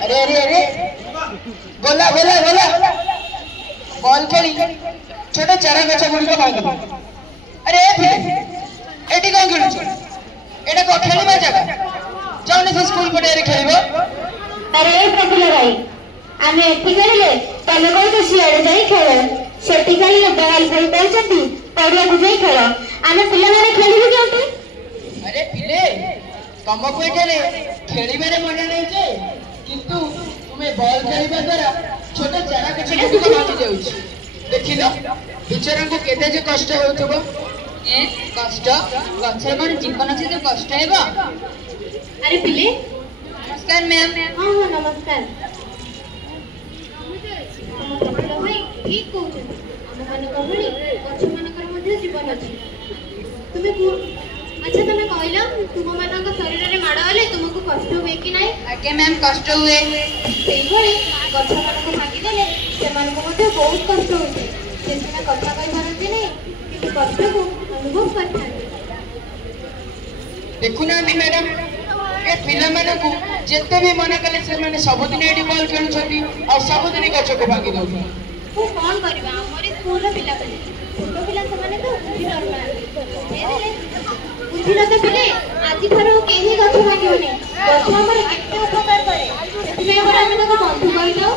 अरे अरे अरे बोला बोला बोला बॉल खेली छोटे चारा गछ गुड़िक भांगी अरे एटी कौन खेलुछ एटा को खेलबा जगह जाउनी से स्कूल पड़े खेल अरे प्रफुल्ल भाई आमे एठी खेलिले तमे कोइ तो सियाड़े जाई खेल सेठी खेलिले बॉल खेल देछती पड़िया बुझाई खेल आमे पिल्ला माने खेलिबे केउटी अरे पिले तुमको एठारे खेलिबारे मना नै जे किंतु तुम्हें बॉल खेलिबा द्वारा छोटे चारा गछ गुड़िक भांगी जाउछ देखिलो बिचारा को केते जे कष्ट होतबो ए कष्ट गछ मन जीवन से तो कष्ट हेबो अरे पिले नमस्कार मैम हां हां नमस्कार भाई ठीक कहू हम मन कहली गछ मानकर मध्ये जीवन अछि तुमे अच्छा तमे कहला तुम मानक शरीर रे माड़ आले तुमको कष्ट हुए कि नाही आके मैम कष्ट हुए सेई भली गछ मानक भांगी देले से मानको मध्ये बहुत कष्ट होते से सिना कथा कहि पारंती नै कि कष्ट को अनुभव करथांती देखु ना मैडम ए पिला मानकु जेते भी मना कले से माने सब दिन एडी बॉल खेलु छथि और सब दिन गछ को भांगी दउ तू कोन करबा हमरे स्कूल रे पिला कले छोटो पिला समाने तो बुझी नरमा दे देले बुझी न तो पिले आजि थारो केही गछ भांगियोनी गछ हमर केते उपकार करे सेति में हम तको बंधु कहिलो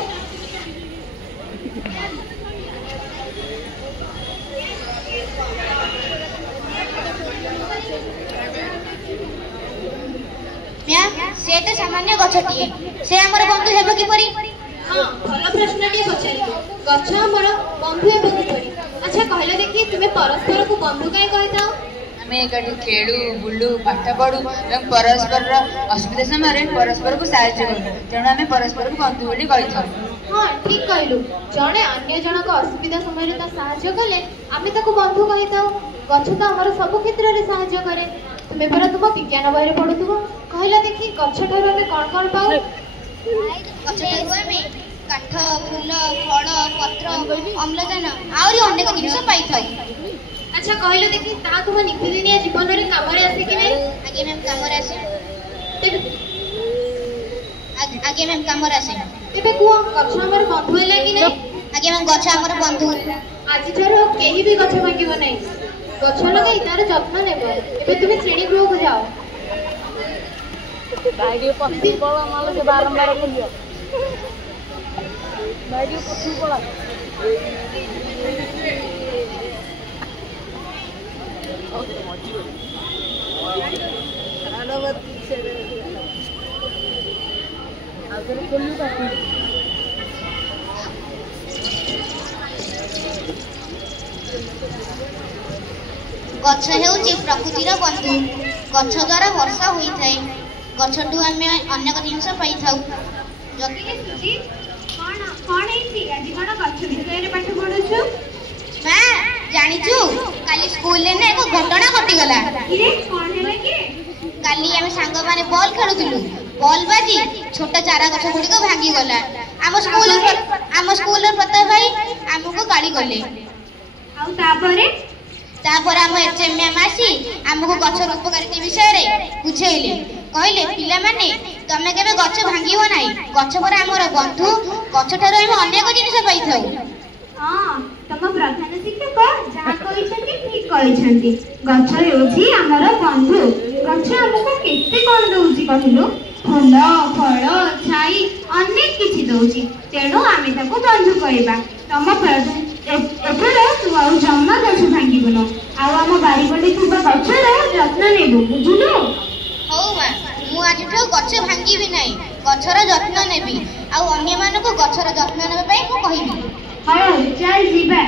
म्या से तो सामान्य गछटिए से हमर बंधु हेबो कि परी हां भलो प्रश्नटिए पचारिबो गछ हमर बंधु हेबो कि परी अच्छा कहले देखि तुमे परस्पर को बंधु काई कहताओ हमें एकठी खेलु बुलु पाठ पढ़ु एवं परस्पर असुविधा समय परस्पर को साहाय्य करू तेणु हमें परस्पर को बंधु बोली कहिथाउ हां ठीक कहलु जणे अन्य जनक असुविधा समय रे ता साहाय्य कले आमे ताको बंधु कहिताओ गछ तो हमर सब क्षेत्र रे साहाय्य करे तुमे पर तुम विज्ञान बही रे पढुथुबो कहला देखि गछ ठारो हमें कोन पाऊ गछ ठारो हमें काठ फूल फल पत्र अम्लजान आउरी अनेक जिनिस पाई थाउ अच्छा कहलो देखि ता तुम नित्यदिनिया जीवन रे काम रे आसे कि नै आगे मैम काम रे आसे आगे मैम काम रे आसे तेबे को गछ हमर बंधु होला कि नै आगे मैम गछ हमर बंधु आज ठारो केही भी गछ भांगिबो नै गछ लगाई तार जत्न नेबो एबे तुमे श्रेणी गृह को जाओ गाड़ी पछी पळा माल के बारंबार खेलियो गाड़ी पछी पळा आगे खेलु बाकी गछ हेउची प्रकृतिर बंधु गछ द्वारा वर्षा होई थाए गछटू आमे अनेक जिनिस पाई थाउ जति सुजी कोन हेसी आज कोन गछ विषय रे पाठ पढुछु मां जानिछु काली स्कूल ले ने एक घटना घटी गला इरे कोन हेला कि काली आमे संग माने बॉल खेलुथिलु बॉल बाजी छोटा चारा गछ गुडी को भांगी गला आम स्कूल रे प्रताप भाई हमको गाली गले आउ तापर आम एचएम मैम आसी हमको गछर उपकारिता विषय रे बुझेइले कहले पिला माने तमे केबे गछ भांगिबो नाही गछ पर हमर बंधु गछ ठारो हम अनेक जिनिस पाई थाउ हां तम प्रधान शिक्षक जहा कहिसंती ठीक कहिसंती गछ हेउची हमर बंधु गछ हमको केते कोन दउची कहिलो फूल फल छाई अनेक किछि दउची तेणु आमे ताको बंधु कहबा तम प्रधान एथरे तू आउ जम्मा गछ भांगिबनो आउ हम बारी पडे तुबा गछर जत्न नेबो बुझुलो हौ मा मु आज ठो गछ भांगिबी नाही गछर जत्न नेबी आउ अन्य मानको गछर जत्न नेबे पई को कहिबी हां चल जीबा